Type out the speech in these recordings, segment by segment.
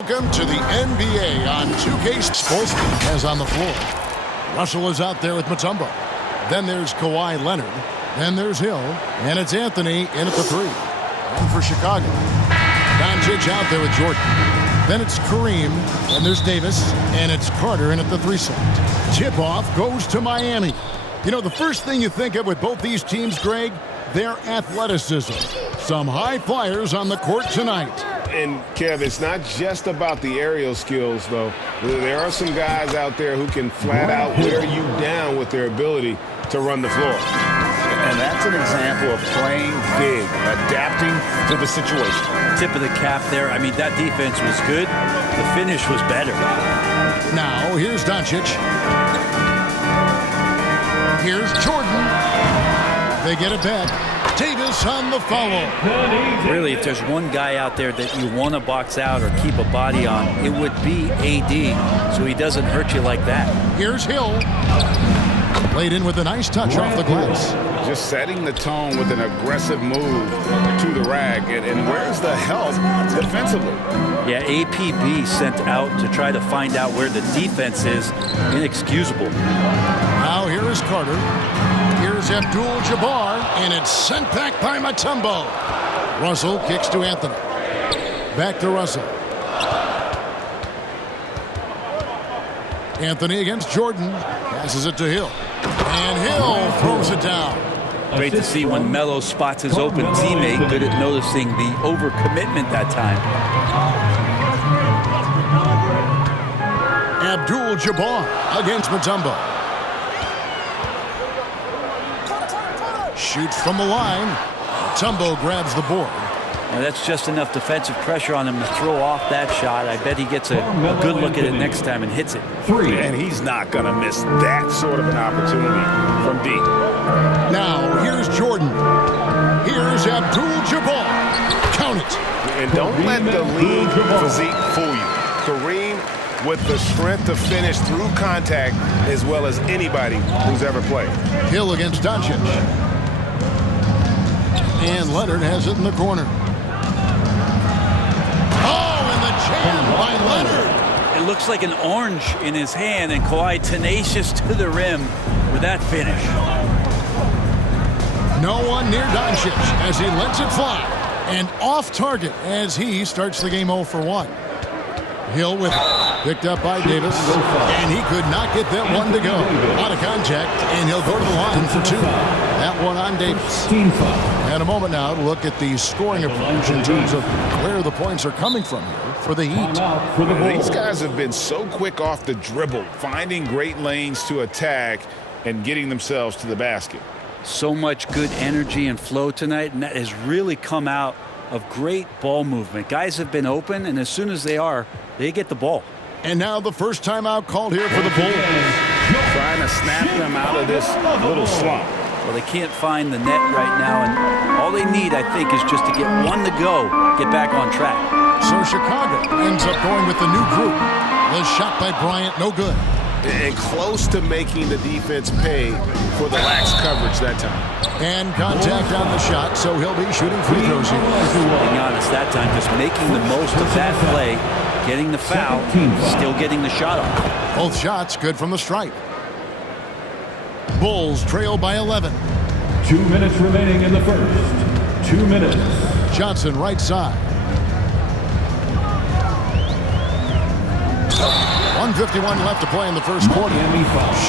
Welcome to the NBA on 2K. Spolstra has on the floor. Russell is out there with Mutombo. Then there's Kawhi Leonard. Then there's Hill. And it's Anthony in at the 3. And for Chicago, Doncic out there with Jordan. Then it's Kareem. And there's Davis. And it's Carter in at the 3 slot. Tip-off goes to Miami. You know, the first thing you think of with both these teams, Greg, their athleticism. Some high flyers on the court tonight. And, Kev, it's not just about the aerial skills, though. There are some guys out there who can flat out wear you down with their ability to run the floor. And that's an example of playing big, adapting to the situation. Tip of the cap there. I mean, that defense was good. The finish was better. Now, here's Doncic. Here's Jordan. They get it back. Davis on the follow. Really, if there's one guy out there that you want to box out or keep a body on, it would be AD, so he doesn't hurt you like that. Here's Hill. Played in with a nice touch off the glass. Just setting the tone with an aggressive move to the rack. And where's the help defensively? Yeah, APB sent out to try to find out where the defense is. Inexcusable. Now here is Carter. Here's Abdul-Jabbar, and it's sent back by Mutombo. Russell kicks to Anthony. Back to Russell. Anthony against Jordan. Passes it to Hill. And Hill throws it down. Great to see when Melo spots his open teammate. Good at noticing the overcommitment that time. Abdul-Jabbar against Mutombo. Shoots from the line. Mutombo grabs the board. Now that's just enough defensive pressure on him to throw off that shot. I bet he gets a good look at it next time and hits it. And he's not going to miss that sort of an opportunity from deep. Now, here's Jordan. Here's Abdul-Jabbar. Count it. And don't let the league physique fool you. Kareem with the strength to finish through contact as well as anybody who's ever played. Hill against Doncic. And Leonard has it in the corner. Oh, and the jam by Leonard. It looks like an orange in his hand, and Kawhi tenacious to the rim with that finish. No one near Doncic as he lets it fly. And off target as he starts the game 0 for 1. Hill with it. Picked up by Davis. And he could not get that one to go. Out of contact, and he'll go to the line for 2. That one on Davis. And a moment now to look at the scoring approach in terms of where the points are coming from here for the Heat. These guys have been so quick off the dribble, finding great lanes to attack and getting themselves to the basket. So much good energy and flow tonight, and that has really come out of great ball movement. Guys have been open, and as soon as they get the ball. And now the first timeout called here for the Bulls. Trying to snap them out of this little slump. Well, they can't find the net right now, and all they need, I think, is just to get one to go, get back on track. So Chicago ends up going with the new group. The shot by Bryant, no good. And close to making the defense pay for the lax coverage that time. And contact on the shot, so he'll be shooting free throws here. Being honest, that time, just making the most of that play, getting the foul, still getting the shot off. Both shots good from the stripe. Bulls trail by 11. 2 minutes remaining in the first. 2 minutes. Johnson right side. 1:51 left to play in the first quarter.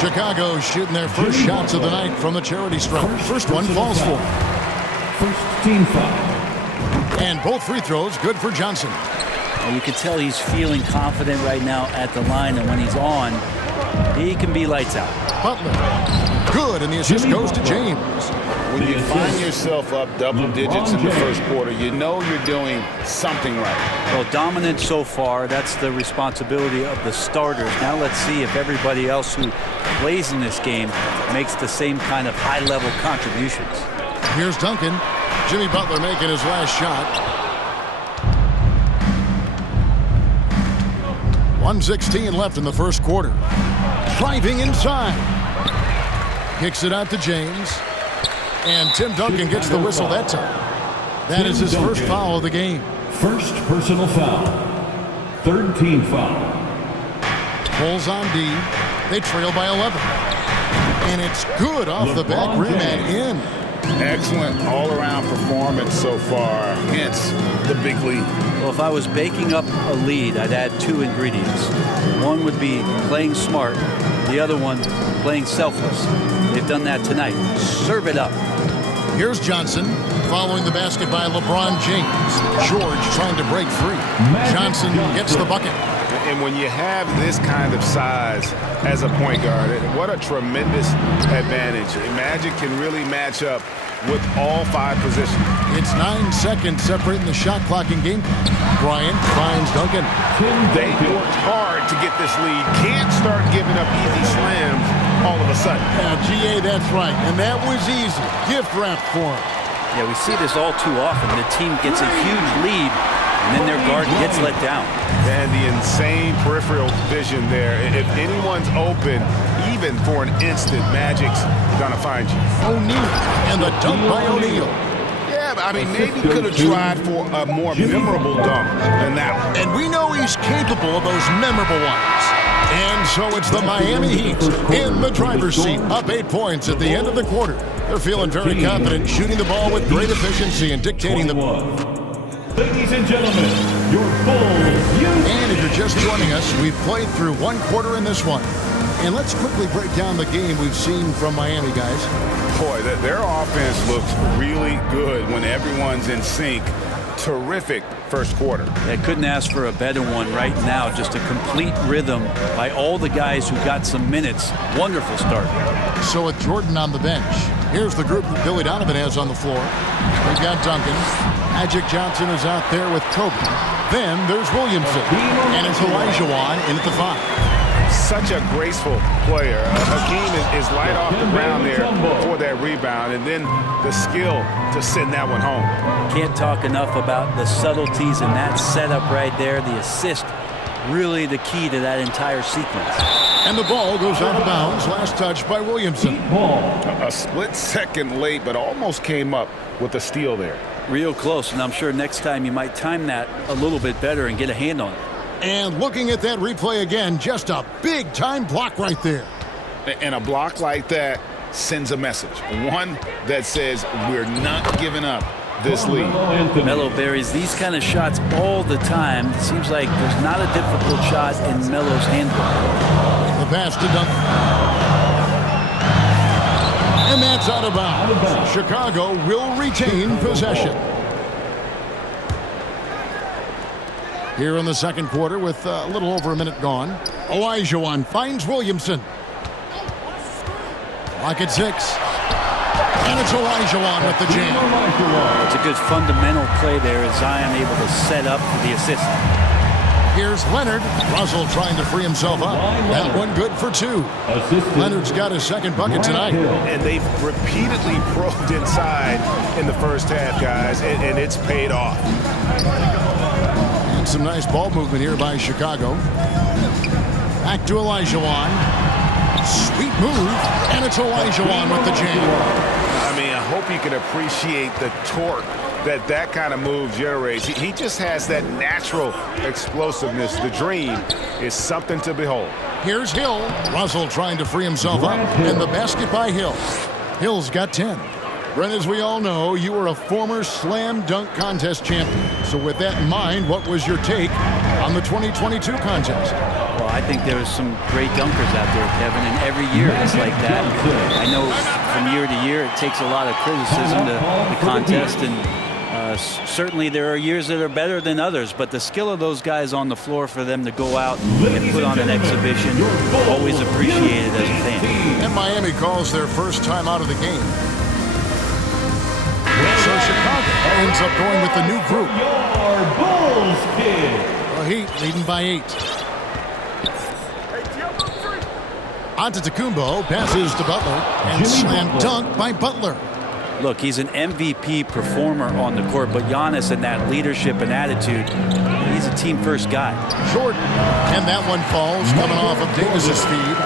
Chicago shooting their first shots of the night from the charity stripe. First one falls for. First team foul. And both free throws good for Johnson. And you can tell he's feeling confident right now at the line, and when he's on, he can be lights out. Butler, good, and the assist goes to James. When you find yourself up double digits in the first quarter, you know you're doing something right. Well, dominant so far. That's the responsibility of the starters. Now let's see if everybody else who plays in this game makes the same kind of high-level contributions. Here's Duncan. Jimmy Butler making his last shot. 1:16 left in the first quarter. Driving inside. Kicks it out to James. And Tim Duncan gets the whistle that time. That is his first foul of the game. First personal foul. Third team foul. Pulls on D. They trail by 11. And it's good off the back rim and in. Excellent all-around performance so far, hence the big lead. Well, if I was baking up a lead, I'd add two ingredients. One would be playing smart. The other one, playing selfless. They've done that tonight. Serve it up. Here's Johnson following the basket by LeBron James. George trying to break free. Johnson gets the bucket. And when you have this kind of size as a point guard, what a tremendous advantage. Magic can really match up with all 5 positions. It's 9 seconds separating the shot clock and game. Bryant finds Duncan. They worked hard to get this lead. Can't start giving up easy slams all of a sudden. Yeah, GA, that's right. And that was easy. Gift wrap for him. Yeah, we see this all too often. The team gets a huge lead, and then their guard gets let down. And the insane peripheral vision there. If anyone's open, even for an instant, Magic's gonna find you. O'Neal, and the dunk by O'Neal. Yeah, I mean, maybe could have tried for a more memorable dunk than that one. And we know he's capable of those memorable ones. And so it's the Miami Heat in the driver's seat, up 8 points at the end of the quarter. They're feeling very confident, shooting the ball with great efficiency and dictating the... Ladies and gentlemen, your Bulls. And if you're just joining us, we've played through 1 quarter in this one. And let's quickly break down the game we've seen from Miami, guys. Boy, their offense looks really good when everyone's in sync. Terrific first quarter. I couldn't ask for a better one right now. Just a complete rhythm by all the guys who got some minutes. Wonderful start. So with Jordan on the bench, here's the group that Billy Donovan has on the floor. We've got Duncan. Magic Johnson is out there with Kobe. Then there's Williamson. And it's Olajuwon in at the 5. Such a graceful player. Hakeem is light off the ground there for that rebound, and then the skill to send that one home. Can't talk enough about the subtleties in that setup right there. The assist, really the key to that entire sequence. And the ball goes out of bounds. Last touch by Williamson. A split second late, but almost came up with a steal there. Real close, and I'm sure next time you might time that a little bit better and get a hand on it. And looking at that replay again, just a big-time block right there. And a block like that sends a message. One that says we're not giving up this lead. Melo buries these kind of shots all the time. It seems like there's not a difficult shot in Melo's handbook. The pass to Duncan. And that's out of bounds. Chicago will retain possession. Here in the second quarter with a little over a minute gone. Olajuwon finds Williamson. Lock at 6. And it's Olajuwon with the jam. It's a good fundamental play there as Zion able to set up for the assist. Here's Leonard. Russell trying to free himself up. That one good for 2. Leonard's got his second bucket tonight. And they've repeatedly probed inside in the first half, guys, and it's paid off. And some nice ball movement here by Chicago. Back to Olajuwon. Sweet move. And it's Olajuwon with the jam. I mean, I hope you can appreciate the torque that kind of move generates. He just has that natural explosiveness. The dream is something to behold. Here's Hill. Russell trying to free himself up. And the basket by Hill. Hill's got 10. Brent, as we all know, you were a former slam dunk contest champion. So with that in mind, what was your take on the 2022 contest? Well, I think there's some great dunkers out there, Kevin, and every year it's like that. I know from year to year it takes a lot of criticism to the contest, and certainly there are years that are better than others, but the skill of those guys on the floor for them to go out and put on an exhibition, always appreciated as a fan. And Miami calls their first time out of the game. So Chicago ends up going with the new group. Your Bulls kid. The Heat leading by 8. Antetokounmpo passes to Butler and slam dunk by Butler. Look, he's an MVP performer on the court, but Giannis and that leadership and attitude, he's a team-first guy. Jordan, and that one falls coming off of Davis's feed.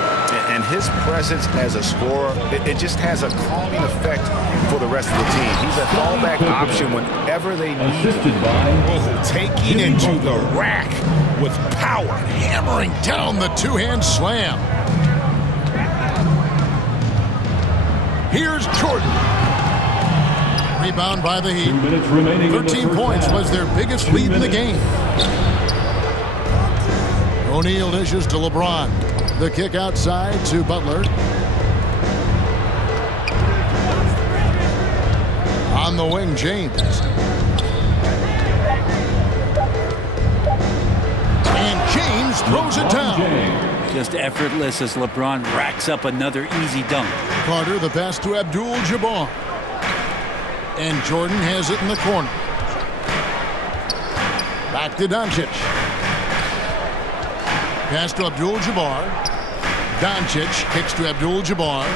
And and his presence as a scorer, it just has a calming effect for the rest of the team. He's a fallback option whenever they need him. Oh, taking it to the rack with power. Hammering down the two-hand slam. Here's Jordan. Rebound by the Heat. 2 minutes remaining. 13 points was their biggest lead in the game. O'Neal dishes to LeBron. The kick outside to Butler. On the wing, James. And James throws it down. Just effortless as LeBron racks up another easy dunk. Carter, the pass to Abdul-Jabbar. And Jordan has it in the corner. Back to Doncic. Pass to Abdul-Jabbar. Doncic kicks to Abdul-Jabbar.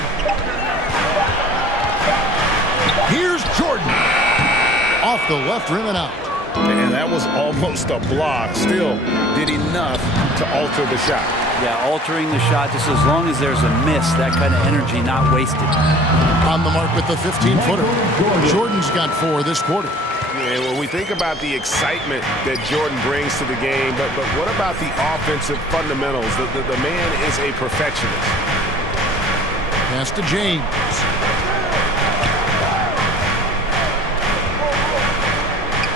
Here's Jordan. Off the left rim and out. And that was almost a block. Still did enough to alter the shot. Yeah, altering the shot just as long as there's a miss. That kind of energy not wasted. On the mark with the 15-footer. Jordan's got 4 this quarter. Yeah, when we think about the excitement that Jordan brings to the game, but what about the offensive fundamentals? The man is a perfectionist. Pass to James.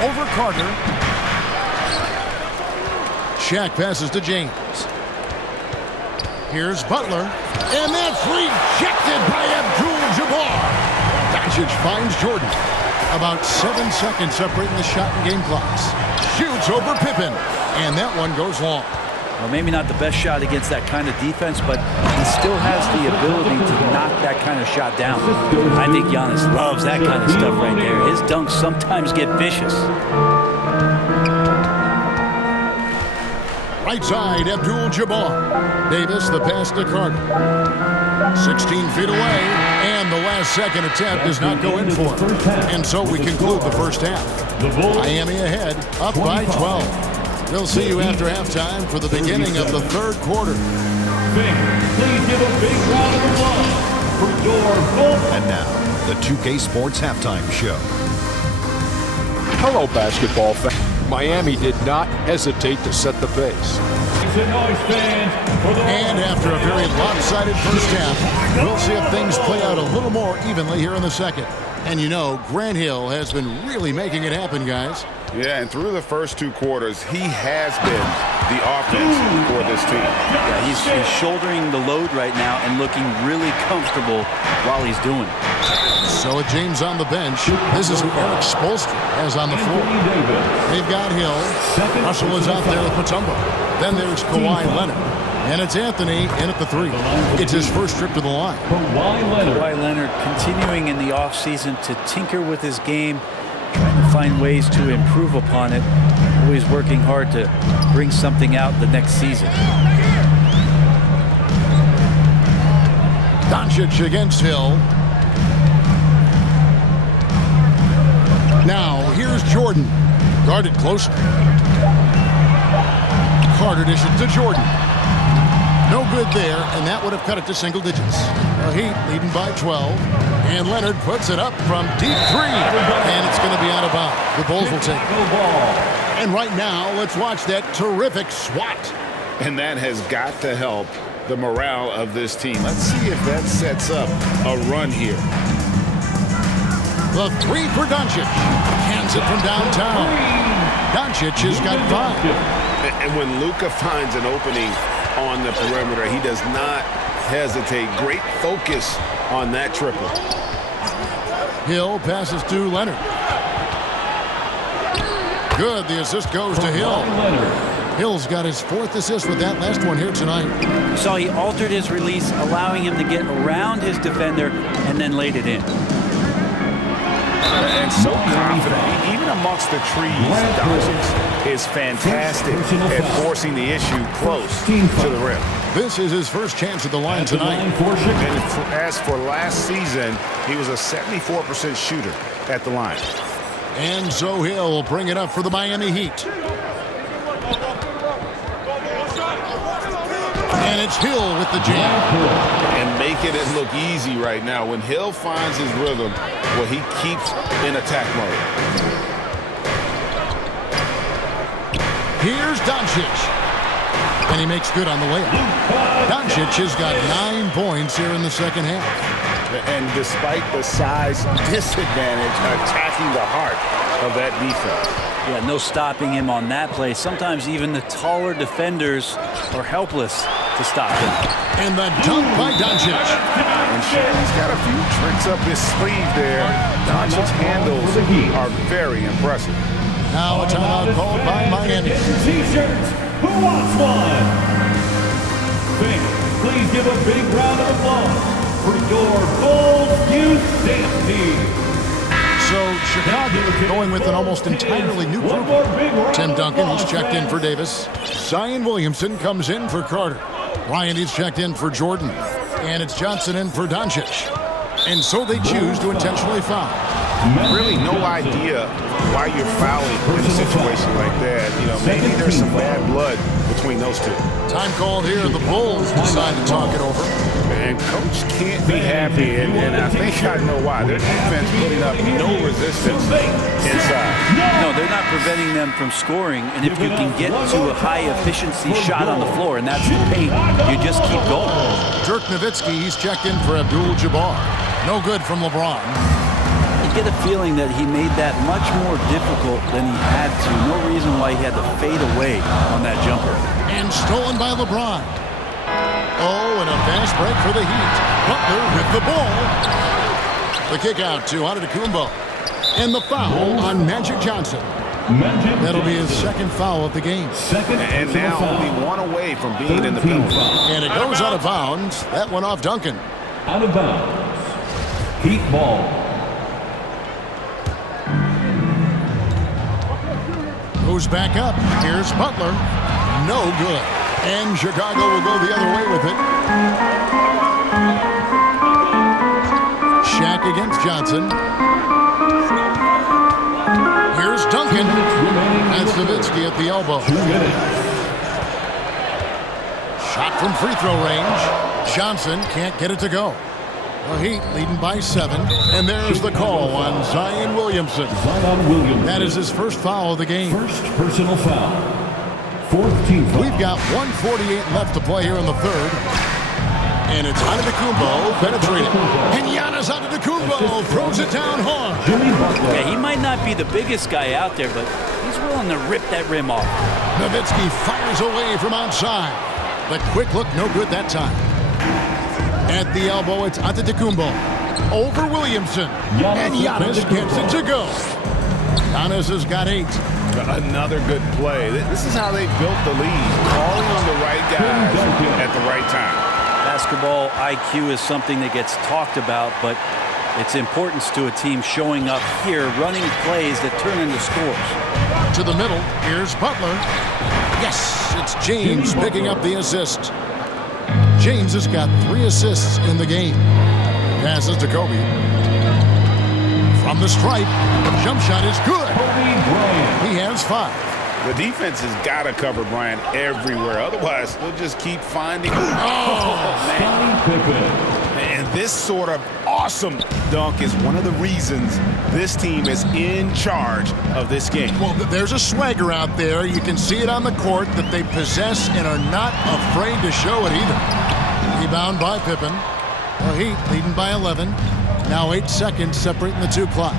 Over Carter. Shaq passes to James. Here's Butler. And that's rejected by Abdul-Jabbar. Doncic finds Jordan. About 7 seconds separating the shot and game clocks. Shoots over Pippen. And that one goes long. Well, maybe not the best shot against that kind of defense, but he still has the ability to knock that kind of shot down. I think Giannis loves that kind of stuff right there. His dunks sometimes get vicious. Right side, Abdul-Jabbar. Davis, the pass to Carter. 16 feet away, and the last second attempt does not go in for him. And so we conclude the first half. Miami ahead, up by 12. We'll see you after halftime for the beginning of the third quarter. Please give a big round of applause for your goal. And now, the 2K Sports Halftime Show. Hello, basketball fans. Miami did not hesitate to set the pace. And after a very lopsided first half, we'll see if things play out a little more evenly here in the second. And you know, Grant Hill has been really making it happen, guys. Yeah, and through the first 2 quarters, he has been the offense for this team. Yeah, he's shouldering the load right now and looking really comfortable while he's doing it. So with James on the bench, this is Eric Spoelstra as on the floor. They've got Hill. Russell is out there with Mutombo. Then there's Kawhi Leonard. And it's Anthony in at the 3. It's his first trip to the line. Kawhi Leonard continuing in the offseason to tinker with his game, trying to find ways to improve upon it, always working hard to bring something out the next season. Doncic against Hill. Now, here's Jordan. Guarded closely. Carter dishes to Jordan. No good there, and that would have cut it to single digits. The Heat leading by 12. And Leonard puts it up from deep 3. And it's going to be out of bounds. The Bulls will take it. And right now, let's watch that terrific swat. And that has got to help the morale of this team. Let's see if that sets up a run here. The 3 for Doncic. Hands it from downtown. Doncic has got 5. And when Luka finds an opening on the perimeter, he does not hesitate. Great focus on that triple. Hill passes to Leonard. Good. The assist goes to Hill. Hill's got his 4th assist with that last one here tonight. So he altered his release, allowing him to get around his defender and then laid it in. And so confident, even amongst the trees, Doncic is fantastic at forcing the issue close to the rim. This is his first chance at the line tonight. And as for last season, he was a 74% shooter at the line. And so Hill will bring it up for the Miami Heat. And it's Hill with the jam. And making it look easy right now. When Hill finds his rhythm, well, he keeps in attack mode. Here's Doncic. And he makes good on the layup. Doncic has got 9 points here in the second half. And despite the size disadvantage, attacking the heart of that defense. Yeah, no stopping him on that play. Sometimes even the taller defenders are helpless to stop him. And the dunk by Doncic. And he's got a few tricks up his sleeve there. Doncic's handles are very impressive. Now a timeout called by Miami. T-shirts. Who wants one? Please give a big round of applause for your Bulls Youth Dance Team. So Chicago going with an almost entirely new group. Tim Duncan, he's checked in for Davis. Zion Williamson comes in for Carter. Ryan, he's checked in for Jordan. And it's Johnson in for Doncic. And so they choose to intentionally foul. Really no idea why you're fouling in a situation like that. You know, maybe there's some bad blood between those two. Time called here. The Bulls decide to talk it over. And coach can't be happy, and I think I know why. Their defense putting up no resistance inside. No, they're not preventing them from scoring. And if you can get to a high-efficiency shot on the floor, and that's the paint, you just keep going. Dirk Nowitzki, he's checked in for Abdul-Jabbar. No good from LeBron. You get a feeling that he made that much more difficult than he had to. No reason why he had to fade away on that jumper. And stolen by LeBron. Oh, and a fast break for the Heat. Butler with the ball. The kick out to Antetokounmpo. And the foul on Magic Johnson. That'll be his second foul of the game. And now only one away from being in the penalty. And it goes out of bounds. That went off Duncan. Out of bounds. Heat ball. Goes back up. Here's Butler. No good. And Chicago will go the other way with it. Shaq against Johnson. Here's Duncan. That's Nowitzki at the elbow. Shot from free throw range. Johnson can't get it to go. The Heat leading by 7. And there's the call on Zion Williamson. That is his first foul of the game. First personal foul. Fourth team foul. We've got 1:48 left to play here in the third. And it's Antetokounmpo penetrating. And Giannis Antetokounmpo throws it down hard. Yeah, he might not be the biggest guy out there, but he's willing to rip that rim off. Nowitzki fires away from outside. The quick look, no good that time. At the elbow, it's Antetokounmpo. Over Williamson. And Giannis gets it to go. Giannis has got 8. Another good play. This is how they built the lead. Calling on the right guys at the right time. Basketball IQ is something that gets talked about, but its importance to a team showing up here, running plays that turn into scores. To the middle, here's Butler. Yes, it's James picking up the assist. James has got 3 assists in the game. Passes to Kobe. From the stripe, the jump shot is good. He has 5. The defense has got to cover Bryant everywhere. Otherwise, they'll just keep finding. And this sort of awesome dunk is one of the reasons this team is in charge of this game. Well, there's a swagger out there. You can see it on the court that they possess and are not afraid to show it either. Rebound by Pippen. The Heat leading by 11. Now 8 seconds separating the 2 clocks.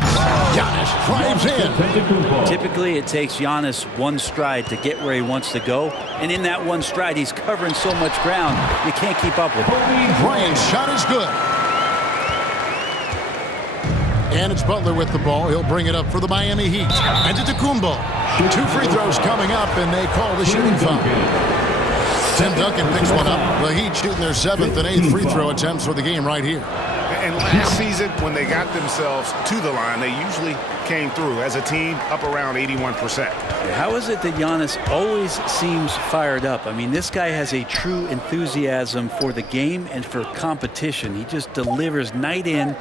Giannis drives in. Typically, it takes Giannis 1 stride to get where he wants to go. And in that 1 stride, he's covering so much ground, you can't keep up with him. Bryant's shot is good. And it's Butler with the ball. He'll bring it up for the Miami Heat. And Antetokounmpo. 2 free throws coming up, and they call the shooting foul. Tim Duncan picks one up. The Heat shooting their 7th and 8th free throw attempts for the game right here. And last season, when they got themselves to the line, they usually came through as a team up around 81%. How is it that Giannis always seems fired up? I mean, this guy has a true enthusiasm for the game and for competition. He just delivers night in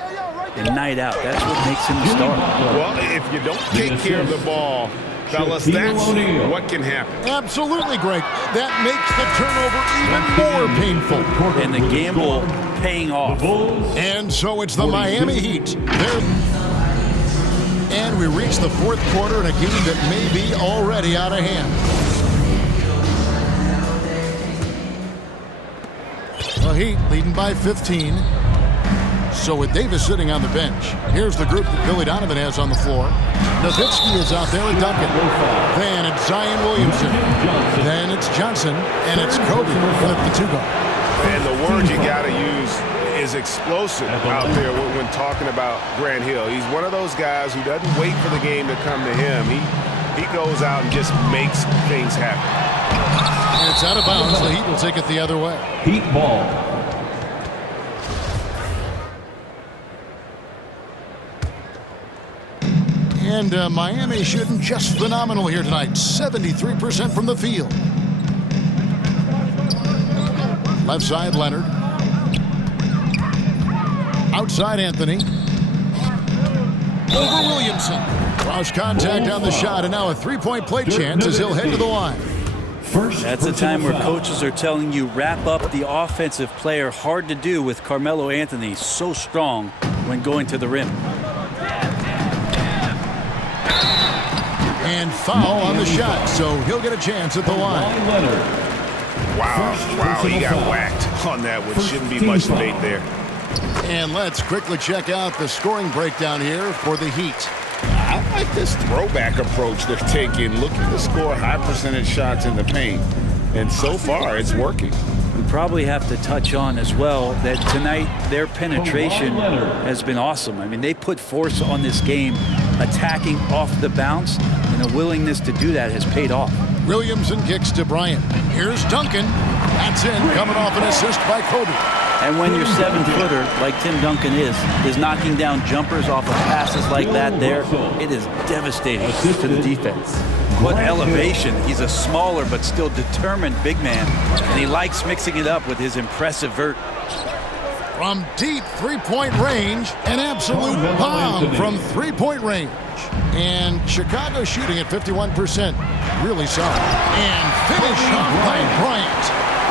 and night out. That's what makes him the star. Well, if you don't take care of the ball, Fellas, that's what can happen. Absolutely, Greg. That makes the turnover even more painful. And the gamble paying off. And so it's the Miami Heat. And we reach the fourth quarter in a game that may be already out of hand. The Heat leading by 15. So with Davis sitting on the bench, here's the group that Billy Donovan has on the floor. Nowitzki is out there with Duncan. Then it's Zion Williamson. Then it's Johnson. And it's Kobe with the 2-guard. And the word you got to use is explosive out there when talking about Grant Hill. He's one of those guys who doesn't wait for the game to come to him. He goes out and just makes things happen. And it's out of bounds. The Heat will take it the other way. Heat ball. And Miami shooting just phenomenal here tonight. 73% from the field. Left side, Leonard. Outside, Anthony. Over Williamson. Cross contact on the shot, and now a three-point play chance as he'll head to the line. That's a time where coaches are telling you wrap up the offensive player. Hard to do with Carmelo Anthony, so strong when going to the rim. And foul on the shot, so he'll get a chance at the line. Wow, he got whacked on that, which shouldn't be much debate there. And let's quickly check out the scoring breakdown here for the Heat. I like this throwback approach they're taking, looking to score high percentage shots in the paint. And so far, it's working. We probably have to touch on as well that tonight their penetration has been awesome. I mean, they put force on this game, attacking off the bounce, and a willingness to do that has paid off. Williamson kicks to Bryant. Here's Duncan. That's in, coming off an assist by Kobe. And when your 7-footer, like Tim Duncan is knocking down jumpers off of passes like that there, it is devastating to the defense. What elevation. He's a smaller but still determined big man, and he likes mixing it up with his impressive vert. From deep three-point range, an absolute bomb from three-point range. And Chicago shooting at 51%. Really solid. And finish off by Bryant.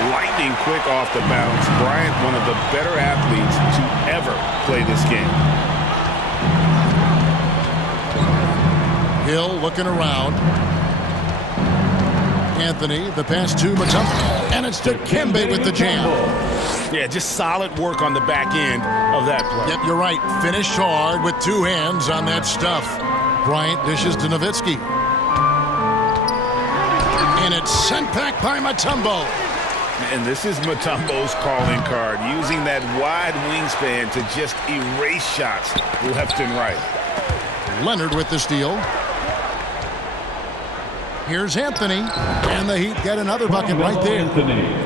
Lightning quick off the bounce. Bryant, one of the better athletes to ever play this game. Hill looking around. Anthony, the pass to Mutombo. And it's to Kembe with the jam. Yeah, just solid work on the back end of that play. Yep, you're right. Finished hard with two hands on that stuff. Bryant dishes to Nowitzki. And it's sent back by Mutombo. And this is Mutombo's calling card, using that wide wingspan to just erase shots left and right. Leonard with the steal. Here's Anthony, and the Heat get another bucket right there.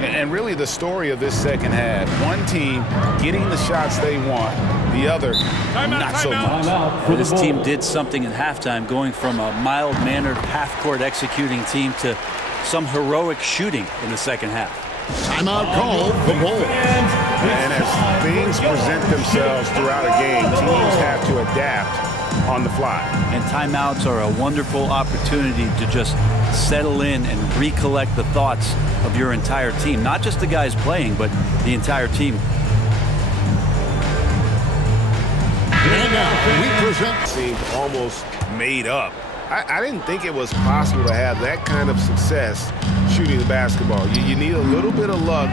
And really the story of this second half, one team getting the shots they want, the other not so much. This team did something in halftime, going from a mild-mannered half-court executing team to some heroic shooting in the second half. Timeout call, the Bulls. And as things present themselves throughout a game, teams have to adapt on the fly. And timeouts are a wonderful opportunity to just settle in and recollect the thoughts of your entire team. Not just the guys playing, but the entire team. And now we present. Seemed almost made up. I didn't think it was possible to have that kind of success shooting the basketball. You need a little bit of luck,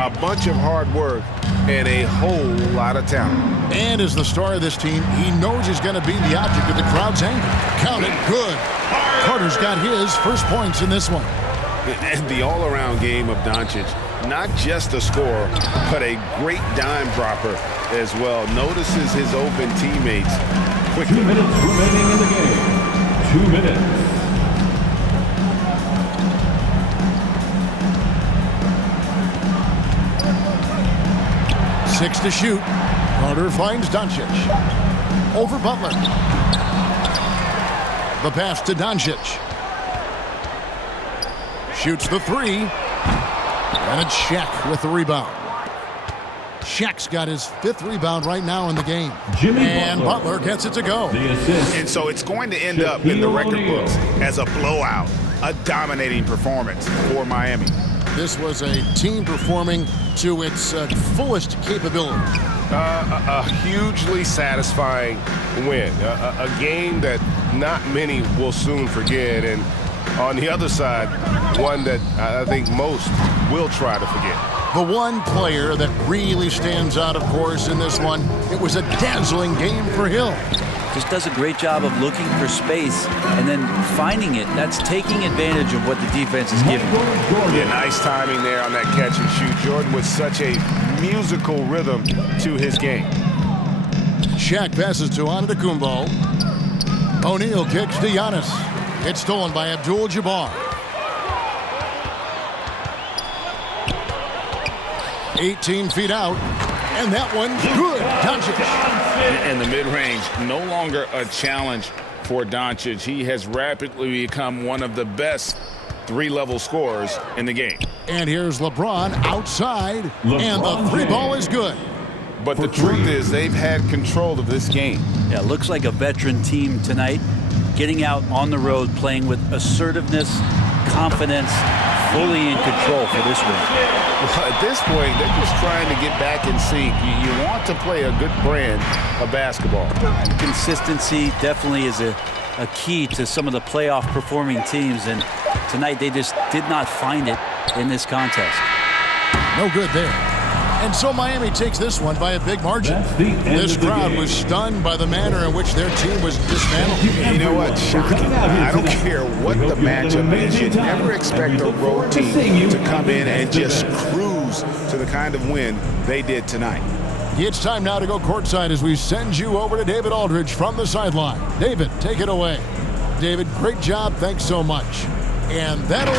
a bunch of hard work, and a whole lot of talent. And as the star of this team, he knows he's going to be the object of the crowd's anger. Count it good. Carter's got his first points in this one. And the all-around game of Doncic, not just a scorer, but a great dime dropper as well. Notices his open teammates quickly. 2 minutes remaining in the game. 2 minutes. Six to shoot. Carter finds Doncic. Over Butler. The pass to Doncic. Shoots the three. And it's Shaq with the rebound. Shaq's got his 5th rebound right now in the game. Jimmy And Butler gets it to go. The assist. And so it's going to end up in the record books as a blowout, a dominating performance for Miami. This was a team performing to its fullest capability. A hugely satisfying win. A game that not many will soon forget. And on the other side, one that I think most will try to forget. The one player that really stands out, of course, in this one, it was a dazzling game for Hill. Just does a great job of looking for space and then finding it. That's taking advantage of what the defense is giving. Yeah, nice timing there on that catch and shoot. Jordan with such a musical rhythm to his game. Shaq passes to Antetokounmpo. O'Neal kicks to Giannis. It's stolen by Abdul-Jabbar. 18 feet out, and that one's good. Doncic. And the mid-range, no longer a challenge for Doncic. He has rapidly become one of the best 3-level scorers in the game. And here's LeBron outside, and the 3-ball is good. But the truth is, they've had control of this game. Yeah, looks like a veteran team tonight, getting out on the road, playing with assertiveness, confidence, fully in control for this win. Well, at this point, they're just trying to get back in sync. You want to play a good brand of basketball. Consistency definitely is a key to some of the playoff performing teams, and tonight they just did not find it in this contest. No good there. And so Miami takes this one by a big margin. This crowd was stunned by the manner in which their team was dismantled. You know what? Shocking. I don't care what the matchup is. You never expect a road team to come in and just cruise to the kind of win they did tonight. It's time now to go courtside as we send you over to David Aldridge from the sideline. David, take it away. David, great job. Thanks so much. And that'll